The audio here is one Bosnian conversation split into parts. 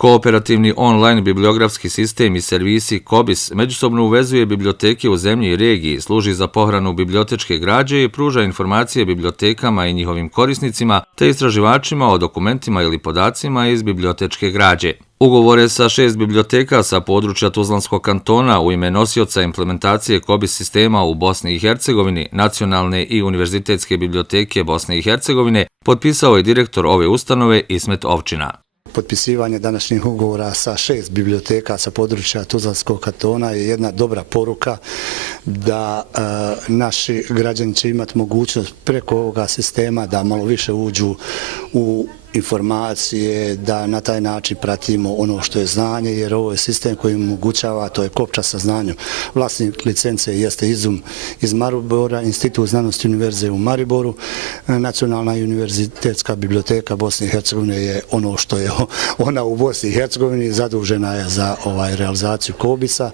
Kooperativni online bibliografski sistem i servisi KOBIS međusobno uvezuje biblioteke u zemlji i regiji, služi za pohranu bibliotečke građe i pruža informacije bibliotekama i njihovim korisnicima te istraživačima o dokumentima ili podacima iz bibliotečke građe. Ugovore sa 6 biblioteka sa područja Tuzlanskog kantona u ime nosioca implementacije KOBIS sistema u Bosni i Hercegovini, Nacionalne i univerzitetske biblioteke Bosne i Hercegovine, potpisao je direktor ove ustanove Ismet Ovčina. Potpisivanje današnjih ugovora sa 6 biblioteka sa područja Tuzlanskog kantona je jedna dobra poruka da naši građani će imati mogućnost preko ovoga sistema da malo više uđu u informacije, da na taj način pratimo ono što je znanje, jer ovo je sistem koji omogućava, to je kopča sa znanjem. Vlasnik licence jeste Izum iz Maribora, Institut znanosti univerze u Mariboru, Nacionalna i univerzitetska biblioteka Bosne i Hercegovine je ono što je ona u Bosni i Hercegovini, zadužena je za realizaciju KOBIS-a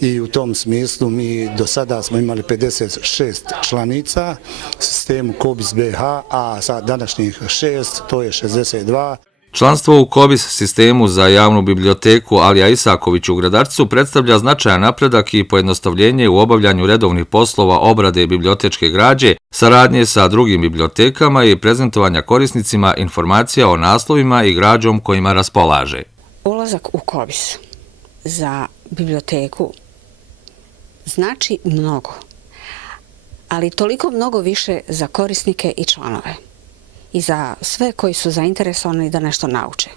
i u tom smislu mi do sada smo imali 56 članica sistemu KOBIS BH, a sa današnjih 6 to je 62. Članstvo u KOBIS sistemu za javnu biblioteku Alija Isaković u Gradarcu predstavlja značajan napredak i pojednostavljenje u obavljanju redovnih poslova obrade bibliotečke građe, saradnje sa drugim bibliotekama i prezentovanja korisnicima informacija o naslovima i građom kojima raspolaže. Ulazak u KOBIS za biblioteku znači mnogo, ali toliko mnogo više za korisnike i članove. I za sve koji su zainteresovani da nešto nauče.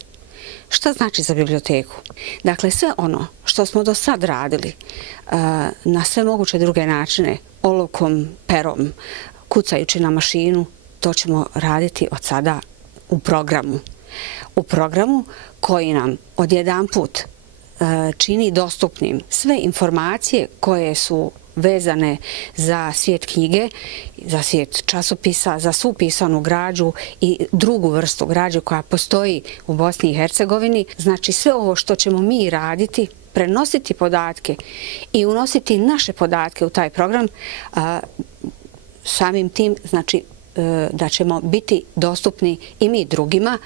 Šta znači za biblioteku? Dakle, sve ono što smo do sad radili na sve moguće druge načine, olovkom, perom, kucajući na mašinu, to ćemo raditi od sada u programu. U programu koji nam odjedanput čini dostupnim sve informacije koje su vezane za svijet knjige, za svijet časopisa, za svu pisanu građu i drugu vrstu građe koja postoji u Bosni i Hercegovini. Znači sve ovo što ćemo mi raditi, prenositi podatke i unositi naše podatke u taj program, samim tim znači da ćemo biti dostupni i mi drugima.